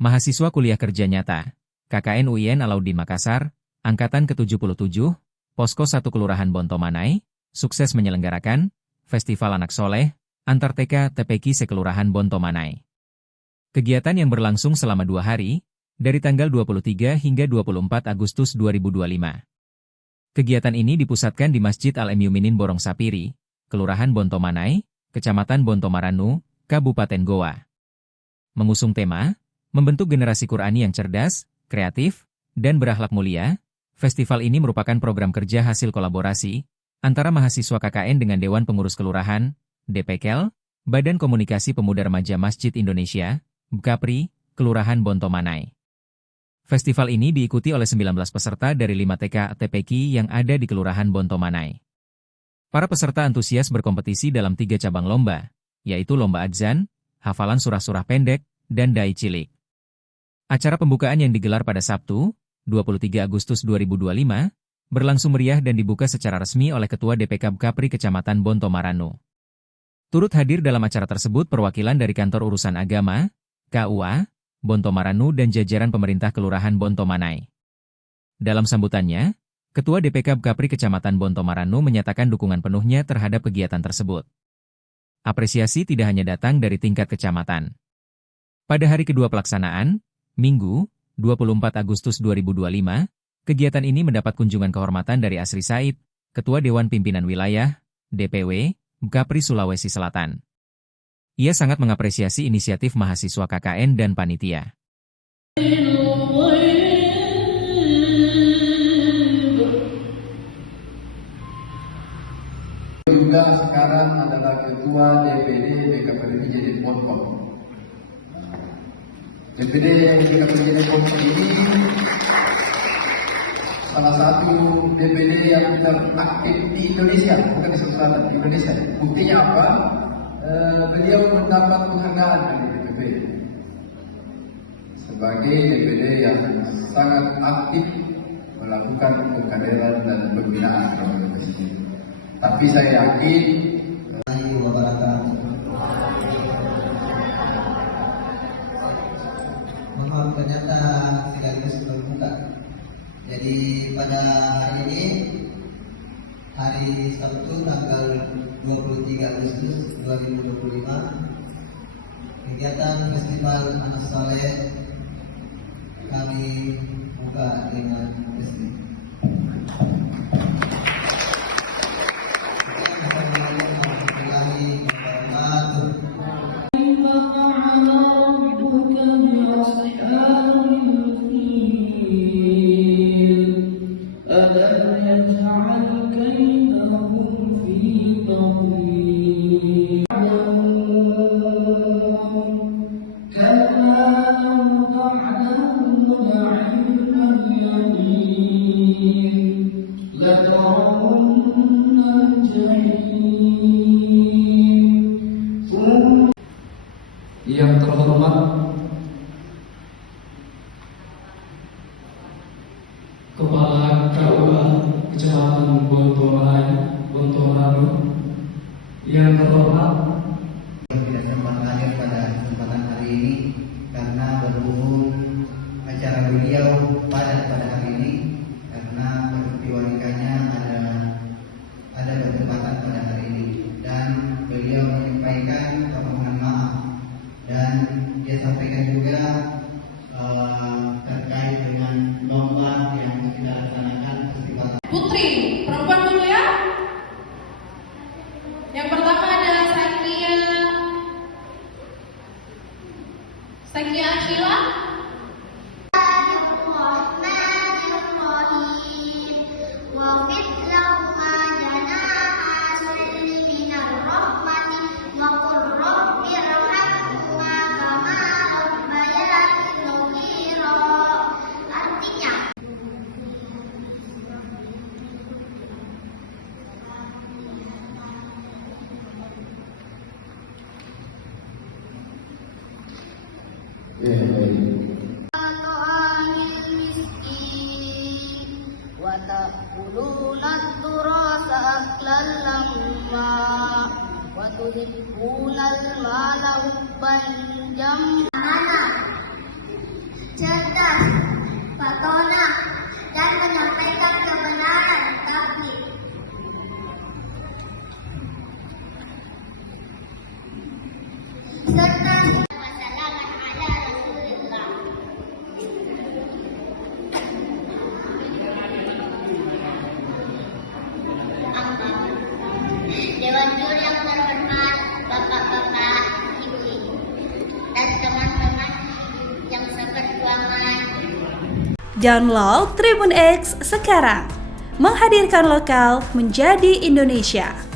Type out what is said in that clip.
Mahasiswa Kuliah Kerja Nyata, KKN UIN Alauddin Makassar, Angkatan ke-77, Posko 1 Kelurahan Bontomanai, sukses menyelenggarakan Festival Anak Soleh, Antar TK TPQ Sekelurahan Bontomanai. Kegiatan yang berlangsung selama 2 hari, dari tanggal 23 hingga 24 Agustus 2025. Kegiatan ini dipusatkan di Masjid Al-Emyuminin Borong Sapiri, Kelurahan Bontomanai, Kecamatan Bontomaranu, Kabupaten Goa. Mengusung tema, membentuk generasi Qurani yang cerdas, kreatif, dan berakhlak mulia, festival ini merupakan program kerja hasil kolaborasi antara mahasiswa KKN dengan Dewan Pengurus Kelurahan, DPKEL, Badan Komunikasi Pemuda Remaja Masjid Indonesia, BKPRI, Kelurahan Bontomanai. Festival ini diikuti oleh 19 peserta dari 5 TK TPQ yang ada di Kelurahan Bontomanai. Para peserta antusias berkompetisi dalam 3 cabang lomba, yaitu lomba adzan, hafalan surah-surah pendek, dan dai cilik. Acara pembukaan yang digelar pada Sabtu, 23 Agustus 2025, berlangsung meriah dan dibuka secara resmi oleh Ketua DPK BKPRI Kecamatan Bontomaranu. Turut hadir dalam acara tersebut perwakilan dari Kantor Urusan Agama, KUA, Bontomaranu dan jajaran pemerintah Kelurahan Bontomanai. Dalam sambutannya, Ketua DPK BKPRI Kecamatan Bontomaranu menyatakan dukungan penuhnya terhadap kegiatan tersebut. Apresiasi tidak hanya datang dari tingkat kecamatan. Pada hari kedua pelaksanaan, Minggu, 24 Agustus 2025, kegiatan ini mendapat kunjungan kehormatan dari Asri Said, Ketua Dewan Pimpinan Wilayah, DPW, BKPRI Sulawesi Selatan. Ia sangat mengapresiasi inisiatif mahasiswa KKN dan panitia. Juga sekarang adalah Ketua DPD BKPRI jadi Ponpon. DPD BKPRI jadi Ponpon ini salah satu DPD yang teraktif di Indonesia, bukan di Selatan, di Indonesia. Buktinya apa? Beliau mendapat penghargaan dari DPD sebagai DPD yang sangat aktif melakukan pengkaderan dan pembinaan kepada presiden. Tapi saya yakin mohon ternyata sekaligus berbuka. Jadi pada hari ini, hari Sabtu tanggal 23 Agustus 2025, kegiatan Festival Anak Soleh kami buka dengan resmi. Yang terhormat Kepala KUA Kecamatan Bontomaranu, yang terhormat tidak sempat hadir pada kesempatan hari ini karena berhubung acara beliau padat pada hari ini karena peristiwa nikahnya ada bertepatan pada hari ini, dan beliau menyampaikan permohonan maaf dan dia sampaikan juga terkait dengan lomba yang kita laksanakan festival. Putri, perempuan dulu ya. Yang pertama adalah Sakia Akila. وتأكلون التراث أكلا لما وتحبون المال حبا جما cerdas, patona, dan menyampaikan kebenaran, tapi serta wassalamu ala Rasulillah. Dewan Juri yang terhormat, Bapak-bapak, Ibu-ibu, dan teman-teman yang seperjuangan. Download Tribun X sekarang. Menghadirkan lokal menjadi Indonesia.